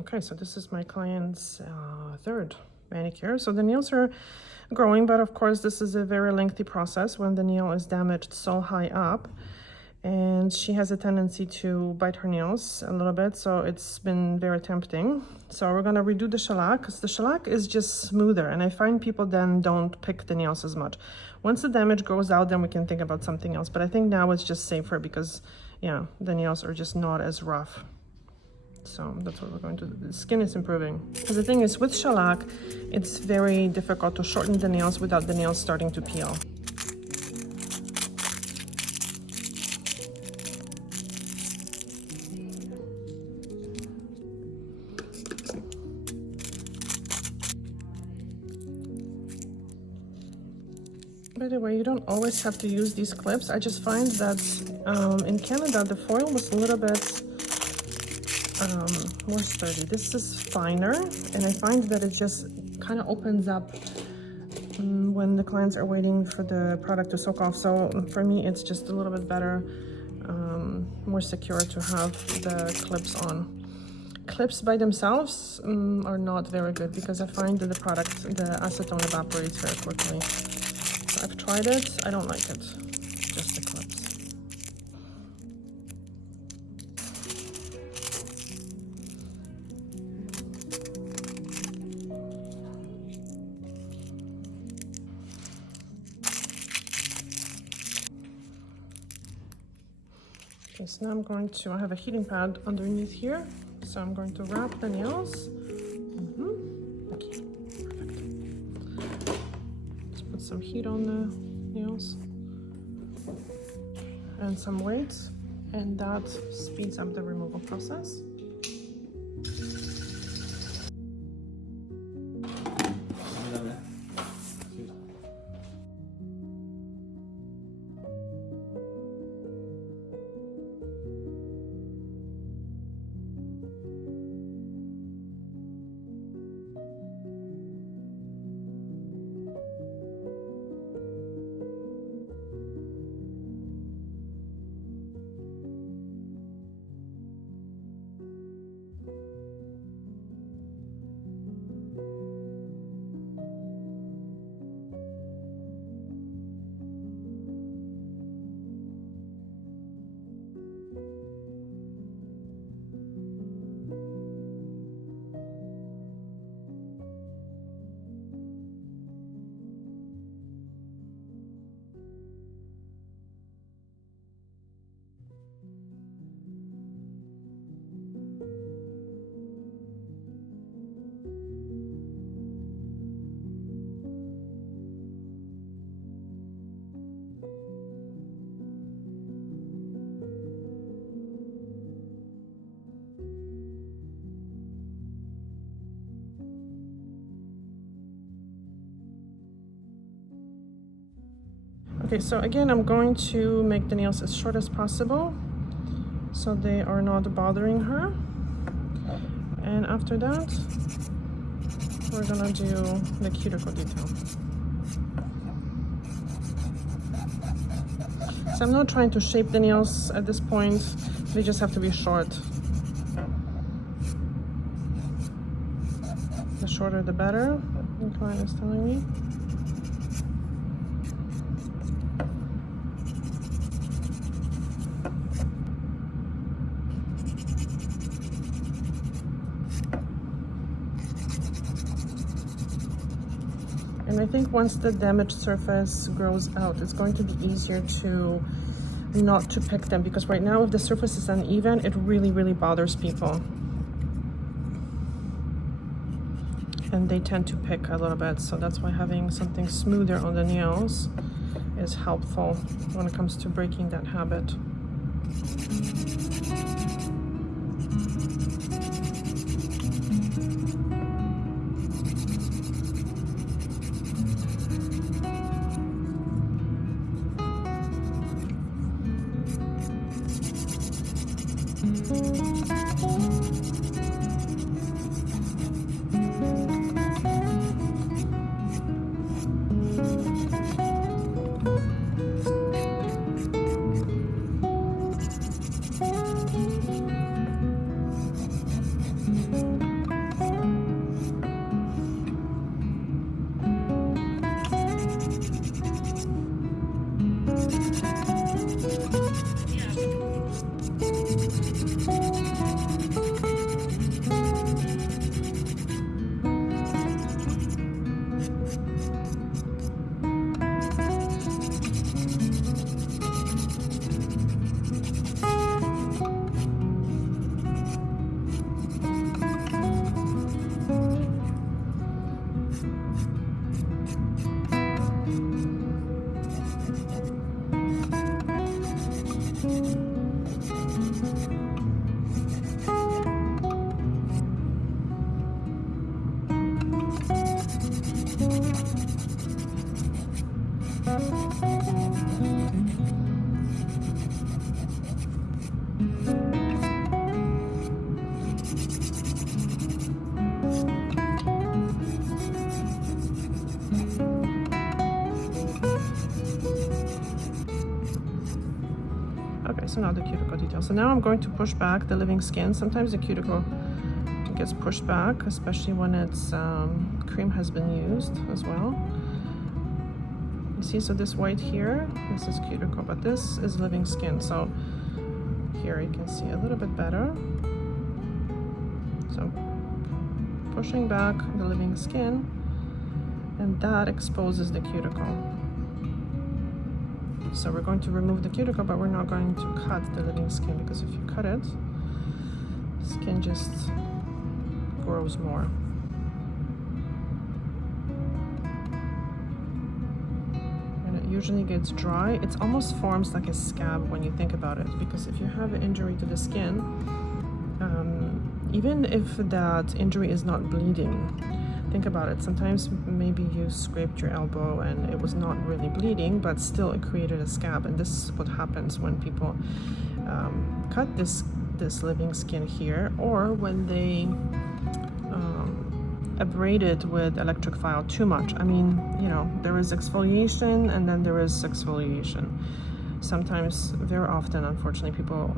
Okay, so this is my client's third manicure. So the nails are growing, but of course this is a very lengthy process when the nail is damaged so high up. And she has a tendency to bite her nails a little bit, so it's been very tempting. So we're gonna redo the shellac, because the shellac is just smoother, and I find people then don't pick the nails as much. Once the damage goes out, then we can think about something else, but I think now it's just safer because, yeah, the nails are just not as rough. So that's what we're going to do. The skin is improving. Because the thing is, with shellac, it's very difficult to shorten the nails without the nails starting to peel. By the way, you don't always have to use these clips. I just find that in Canada, the foil was a little bit more sturdy. This is finer, and I find that it just kind of opens up when the clients are waiting for the product to soak off. So for me, it's just a little bit better, more secure to have the clips on. Clips by themselves are not very good because I find that the acetone evaporates very quickly. I've tried it, I don't like it, just the clips. Okay, so now I'm going to, I have a heating pad underneath here, so I'm going to wrap the nails. Okay, perfect. Put some heat on the nails and some weight, and that speeds up the removal process. Okay, so again, I'm going to make the nails as short as possible so they are not bothering her. And after that, we're gonna do the cuticle detail. So I'm not trying to shape the nails at this point, they just have to be short. The shorter the better, the client is telling me. And I think once the damaged surface grows out, it's going to be easier to not to pick them, because right now if the surface is uneven, it really, really bothers people. And they tend to pick a little bit, so that's why having something smoother on the nails is helpful when it comes to breaking that habit. Okay, so now the cuticle detail. So now I'm going to push back the living skin. Sometimes the cuticle gets pushed back, especially when it's cream has been used as well. You see, so this white here, this is cuticle, but this is living skin. So here you can see a little bit better. So pushing back the living skin, and that exposes the cuticle. So we're going to remove the cuticle, but we're not going to cut the living skin, because if you cut it, skin just grows more. And it usually gets dry. It almost forms like a scab when you think about it, because if you have an injury to the skin, even if that injury is not bleeding, think about it. Sometimes maybe you scraped your elbow and it was not really bleeding, but still it created a scab. And this is what happens when people cut this living skin here, or when they abrade it with electric file too much. I mean, you know, there is exfoliation and then there is exfoliation. Sometimes, very often, unfortunately, people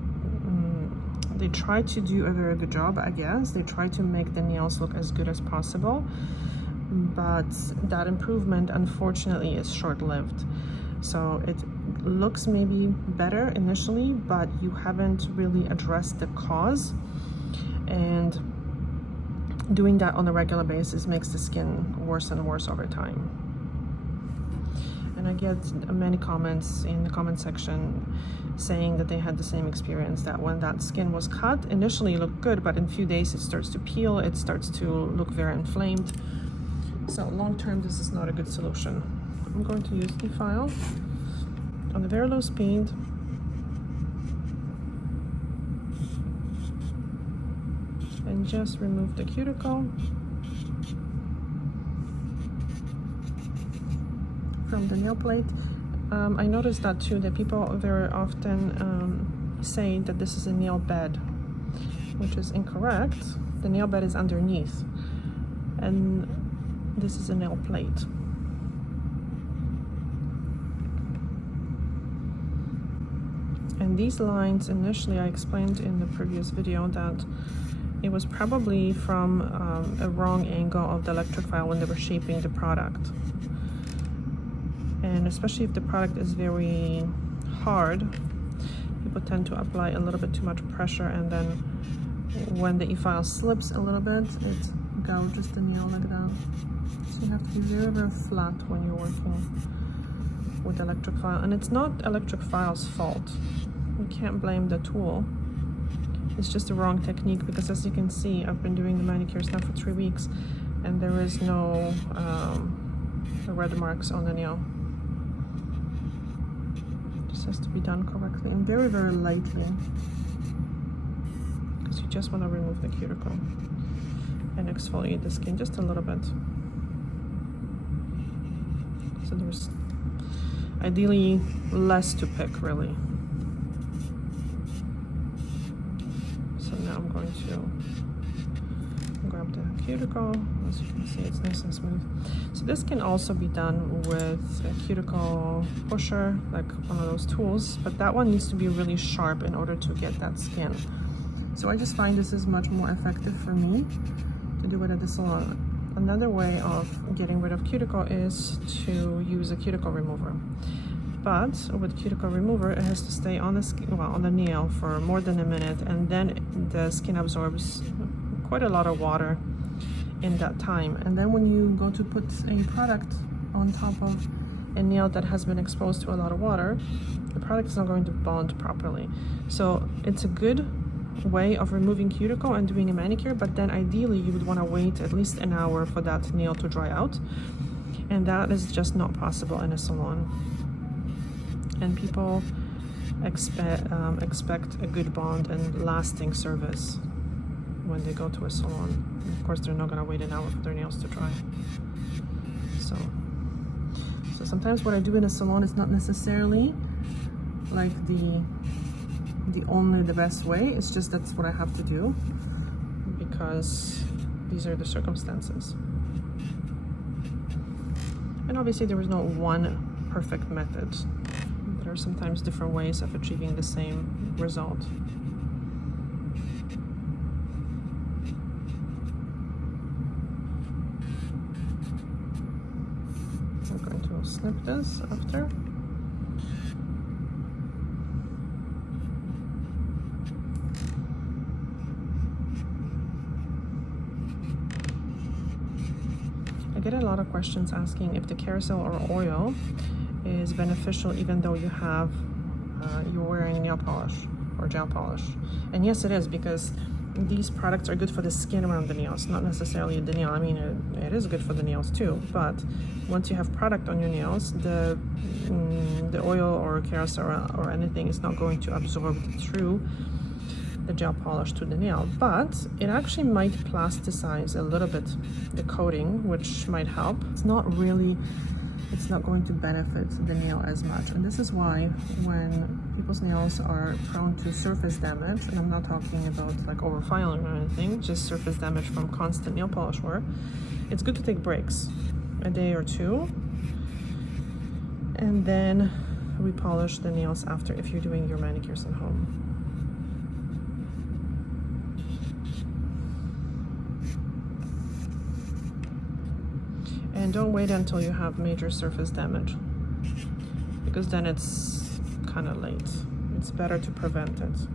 they try to do a very good job, I guess. They try to make the nails look as good as possible, but that improvement, unfortunately, is short-lived. So it looks maybe better initially, but you haven't really addressed the cause. And doing that on a regular basis makes the skin worse and worse over time. And I get many comments in the comment section saying that they had the same experience, that when that skin was cut, initially it looked good, but in a few days it starts to peel, it starts to look very inflamed. So long term, this is not a good solution. I'm going to use the file on a very low speed. And just remove the cuticle from the nail plate. I noticed that too, that people very often say that this is a nail bed, which is incorrect. The nail bed is underneath, and this is a nail plate. And these lines, initially I explained in the previous video that it was probably from a wrong angle of the electric file when they were shaping the product. And especially if the product is very hard, people tend to apply a little bit too much pressure, and then when the e-file slips a little bit, it gouges the nail like that. So you have to be very, very flat when you're working with electric file. And it's not electric file's fault. You can't blame the tool. It's just the wrong technique, because as you can see, I've been doing the manicures now for 3 weeks, and there is no red marks on the nail. Just has to be done correctly and very, very lightly, because you just want to remove the cuticle and exfoliate the skin just a little bit. So there's ideally less to pick, really. So now I'm going to grab the cuticle. As you can see, it's nice and smooth. So this can also be done with a cuticle pusher, like one of those tools, but that one needs to be really sharp in order to get that skin. So I just find this is much more effective for me to do it at the salon. Another way of getting rid of cuticle is to use a cuticle remover. But with cuticle remover, it has to stay on the skin, well, on the nail for more than a minute, and then the skin absorbs quite a lot of water in that time. And then when you go to put a product on top of a nail that has been exposed to a lot of water, the product is not going to bond properly. So it's a good way of removing cuticle and doing a manicure, but then ideally you would want to wait at least an hour for that nail to dry out, and that is just not possible in a salon. And people expect a good bond and lasting service when they go to a salon. And of course, they're not going to wait an hour for their nails to dry. So sometimes what I do in a salon is not necessarily like the best way. It's just that's what I have to do, because these are the circumstances. And obviously there is no one perfect method. There are sometimes different ways of achieving the same result. I'm going to snip this after. I get a lot of questions asking if the carousel or oil is beneficial even though you're wearing nail polish or gel polish. And yes, it is, because these products are good for the skin around the nails, not necessarily the nail. I mean, it is good for the nails too, but once you have product on your nails, the oil or carousel or anything is not going to absorb through the gel polish to the nail, but it actually might plasticize a little bit the coating, which might help. It's not going to benefit the nail as much. And this is why when people's nails are prone to surface damage, and I'm not talking about like overfiling or anything, just surface damage from constant nail polish wear, it's good to take breaks, a day or two, and then repolish the nails after if you're doing your manicures at home. And don't wait until you have major surface damage, because then it's kind of late. It's better to prevent it.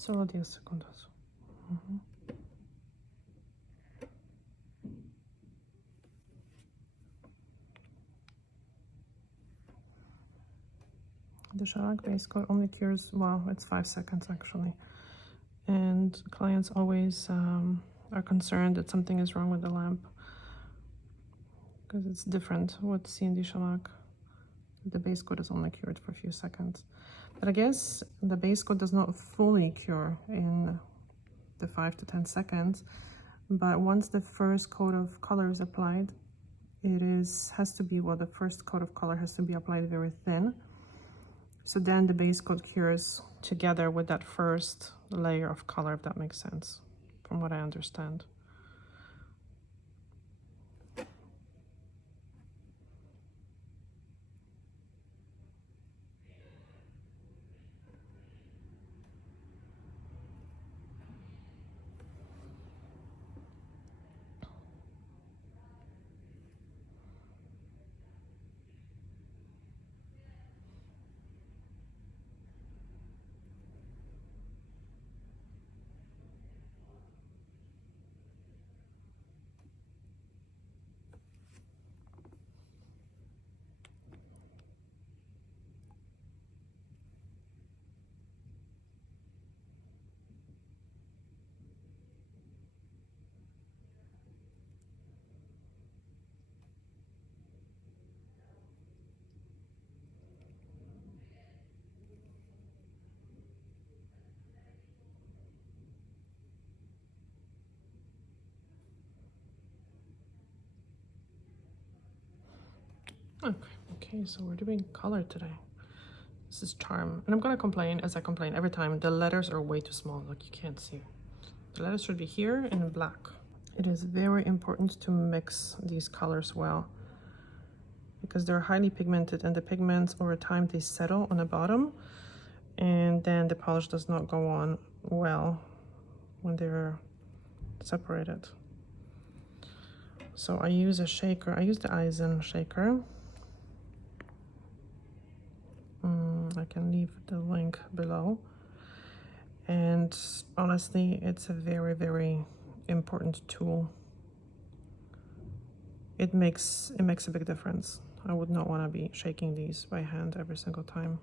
Solo 10 segundos. The shellac base coat only cures, well, it's 5 seconds actually. And clients always are concerned that something is wrong with the lamp because it's different with CND Shellac. The base coat is only cured for a few seconds. But I guess the base coat does not fully cure in the 5 to 10 seconds. But once the first coat of color is applied, has to be, well, the first coat of color has to be applied very thin. So then the base coat cures together with that first layer of color, if that makes sense, from what I understand. Okay, so we're doing color today. This is Charm. And I'm gonna complain, as I complain every time, the letters are way too small, like you can't see. The letters should be here in black. It is very important to mix these colors well because they're highly pigmented, and the pigments over time they settle on the bottom, and then the polish does not go on well when they're separated. So I use a shaker. I use the Eisen shaker. I can leave the link below. And honestly, it's a very, very important tool. It makes a big difference. I would not want to be shaking these by hand every single time.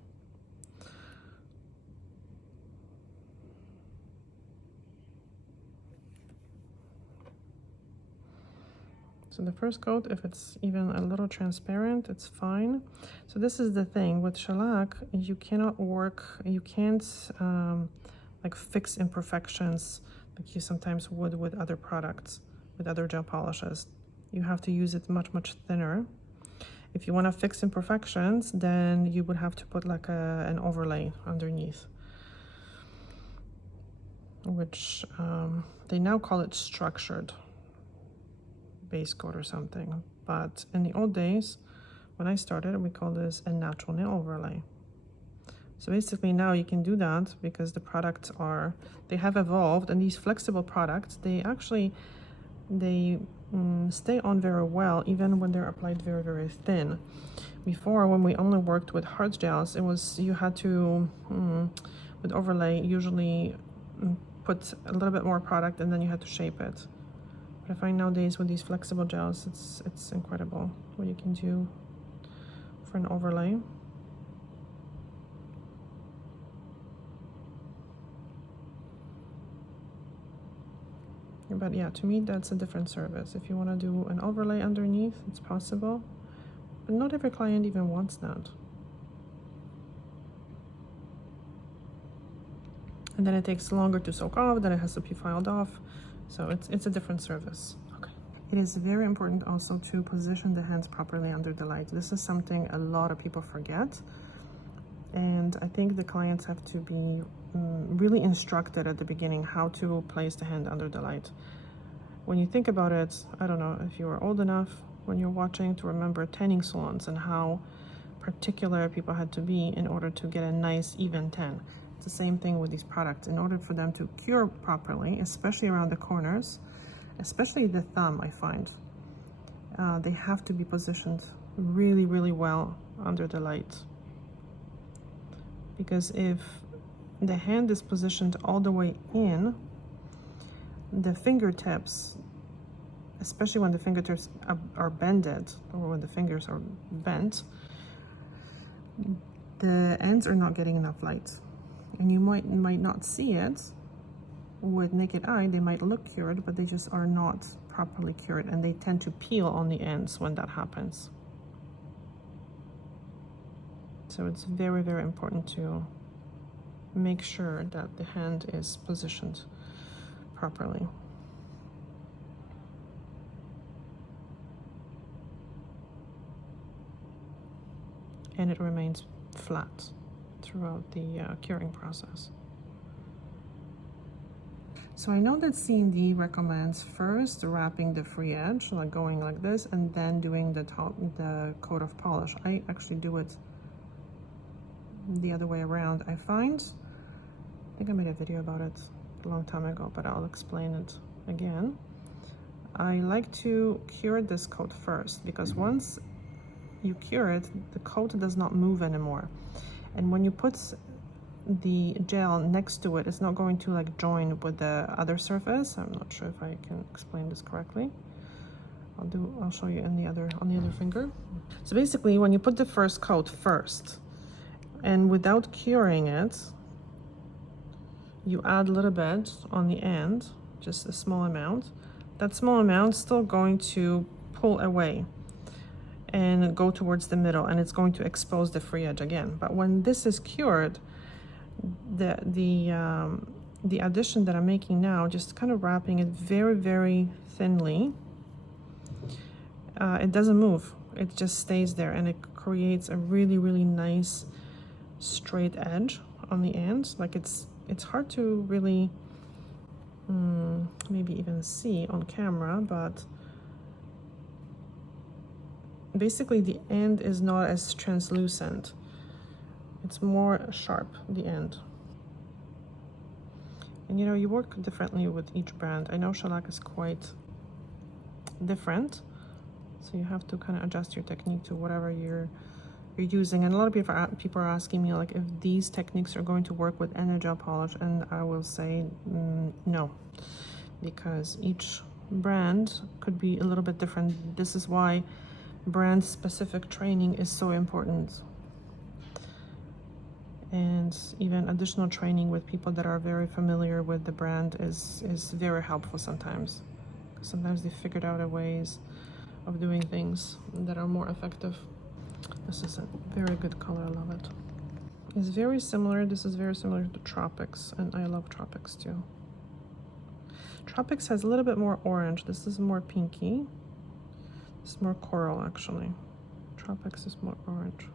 So the first coat, if it's even a little transparent, it's fine. So this is the thing with shellac, you cannot work, you can't like fix imperfections like you sometimes would with other products, with other gel polishes. You have to use it much, much thinner. If you want to fix imperfections, then you would have to put like an overlay underneath, which they now call it structured base coat or something. But in the old days, when I started, we called this a natural nail overlay. So basically now you can do that because the products they have evolved, and these flexible products, they stay on very well even when they're applied very, very thin. Before, when we only worked with hard gels, you had to with overlay usually put a little bit more product and then you had to shape it. But I find nowadays with these flexible gels, it's incredible what you can do for an overlay. But yeah, to me, that's a different service. If you want to do an overlay underneath, it's possible. But not every client even wants that. And then it takes longer to soak off, then it has to be filed off. So it's a different service. Okay. It is very important also to position the hands properly under the light. This is something a lot of people forget. And I think the clients have to be really instructed at the beginning how to place the hand under the light. When you think about it, I don't know if you are old enough when you're watching to remember tanning salons and how particular people had to be in order to get a nice even tan. It's the same thing with these products. In order for them to cure properly, especially around the corners, especially the thumb, I find, they have to be positioned really, really well under the light. Because if the hand is positioned all the way in, the fingertips, especially when the fingertips are bended, or when the fingers are bent, the ends are not getting enough light. And you might not see it with naked eye. They might look cured, but they just are not properly cured, and they tend to peel on the ends when that happens. So it's very, very important to make sure that the hand is positioned properly. And it remains flat throughout the curing process. So I know that CND recommends first wrapping the free edge, like going like this, and then doing the coat of polish. I actually do it the other way around. I think I made a video about it a long time ago, but I'll explain it again. I like to cure this coat first, because once you cure it, the coat does not move anymore. And when you put the gel next to it, it's not going to like join with the other surface. I'm not sure if I can explain this correctly. I'll show you on the other finger. So basically, when you put the first coat first, and without curing it, you add a little bit on the end, just a small amount. That small amount is still going to pull away and go towards the middle, and it's going to expose the free edge again. But when this is cured, the addition that I'm making now, just kind of wrapping it very, very thinly, it doesn't move. It just stays there, and it creates a really, really nice straight edge on the end. Like it's hard to really maybe even see on camera, but basically the end is not as translucent. It's more sharp, the end. And you know, you work differently with each brand. I know shellac is quite different, so you have to kind of adjust your technique to whatever you're using. And a lot of people are asking me like if these techniques are going to work with gel polish, and I will say no, because each brand could be a little bit different. This is why brand specific training is so important, and even additional training with people that are very familiar with the brand is very helpful sometimes. Sometimes they figured out a ways of doing things that are more effective. This is a very good color. I love it. It's very similar. This is very similar to Tropics, and I love Tropics too. Tropics has a little bit more orange. This is more pinky. It's more coral, actually. Tropics is more orange.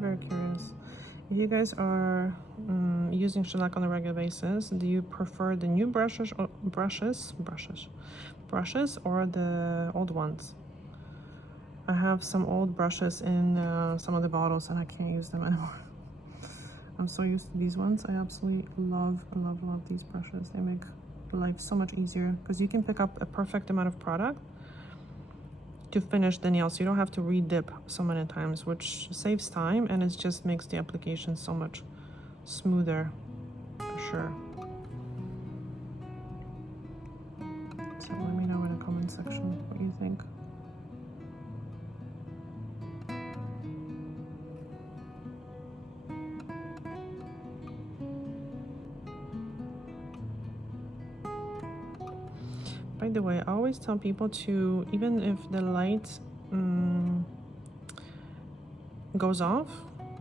Very curious. If you guys are using shellac on a regular basis, do you prefer the new brushes or the old ones? I have some old brushes in some of the bottles, and I can't use them anymore. I'm so used to these ones. I absolutely love these brushes. They make life so much easier because you can pick up a perfect amount of product to finish the nail, so you don't have to re-dip so many times, which saves time, and it just makes the application so much smoother, for sure. So let me know in the comment section what you think. By the way, I always tell people to, even if the light goes off,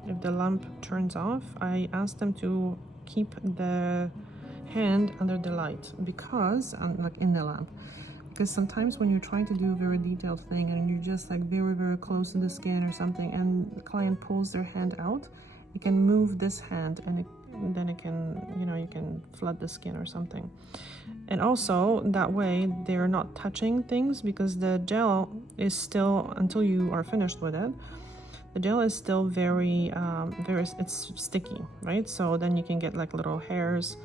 if the lamp turns off, I ask them to keep the hand under the light, because like in the lamp, because sometimes when you're trying to do a very detailed thing and you're just like very close to the skin or something, and the client pulls their hand out, you can move this hand, and then it can, you know, you can flood the skin or something. And also that way they're not touching things, because the gel is still, until you are finished with it, the gel is still very it's sticky, right? So then you can get like little hairs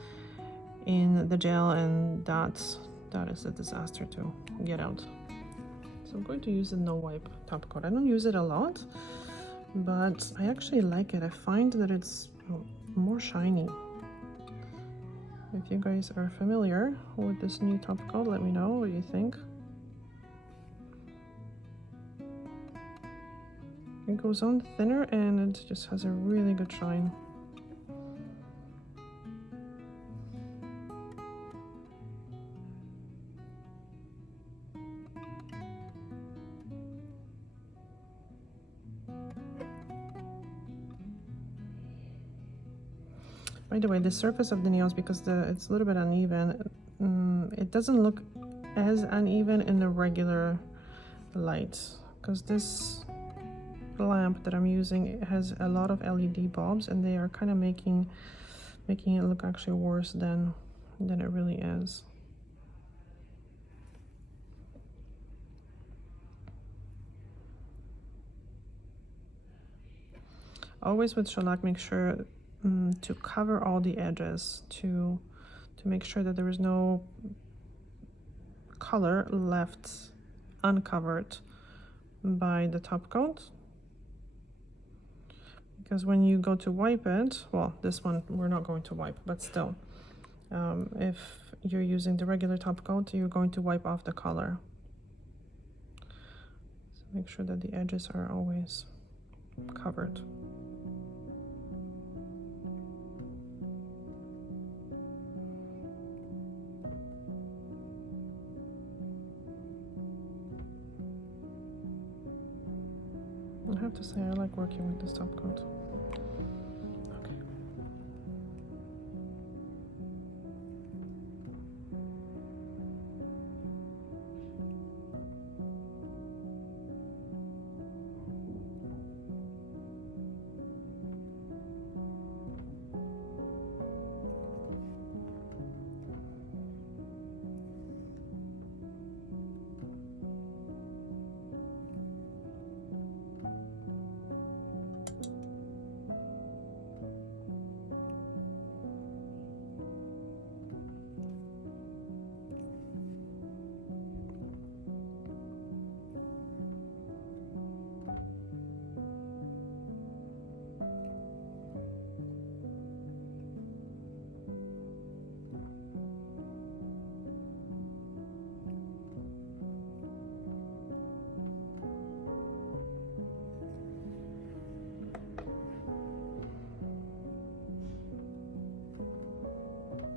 in the gel, and that is a disaster to get out. So I'm going to use a no wipe top coat. I don't use it a lot, but I actually like it. I find that it's more shiny. If you guys are familiar with this new top coat, let me know what you think. It goes on thinner and it just has a really good shine. By the way, the surface of the nails, because it's a little bit uneven, it doesn't look as uneven in the regular light, because this lamp that I'm using, it has a lot of LED bulbs, and they are kind of making it look actually worse than it really is. Always with shellac, make sure to cover all the edges, to make sure that there is no color left uncovered by the top coat. Because when you go to wipe it, well, this one we're not going to wipe, but still, if you're using the regular top coat, you're going to wipe off the color. So make sure that the edges are always covered. I have to say, I like working with this top coat. Okay.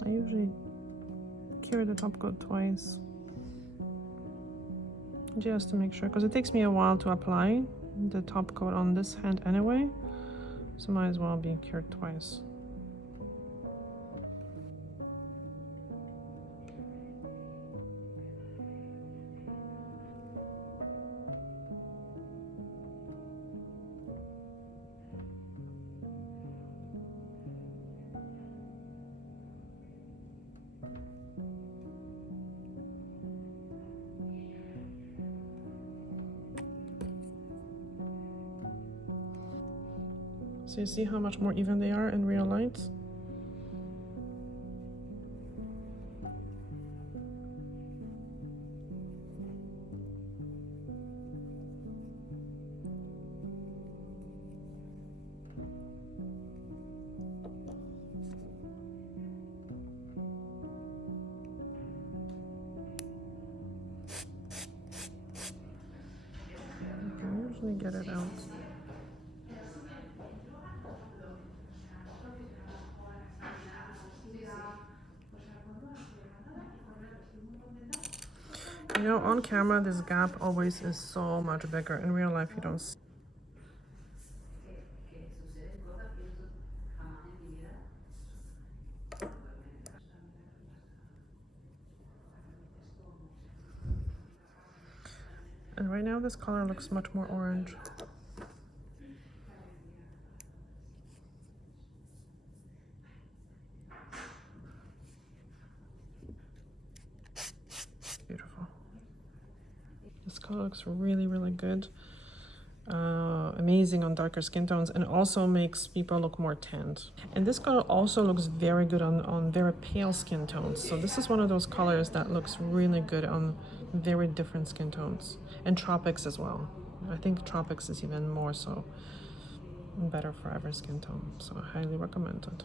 I usually cure the top coat twice, just to make sure, because it takes me a while to apply the top coat on this hand anyway, so might as well be cured twice. So you see how much more even they are in real light? I can usually get it out. You know, on camera, this gap always is so much bigger. In real life, you don't see. And right now, this color looks much more orange. Beautiful. This color looks really, really good. Amazing on darker skin tones, and also makes people look more tanned. And this color also looks very good on very pale skin tones. So this is one of those colors that looks really good on very different skin tones, and tropics as well. I think tropics is even more so better for every skin tone, so I highly recommend it.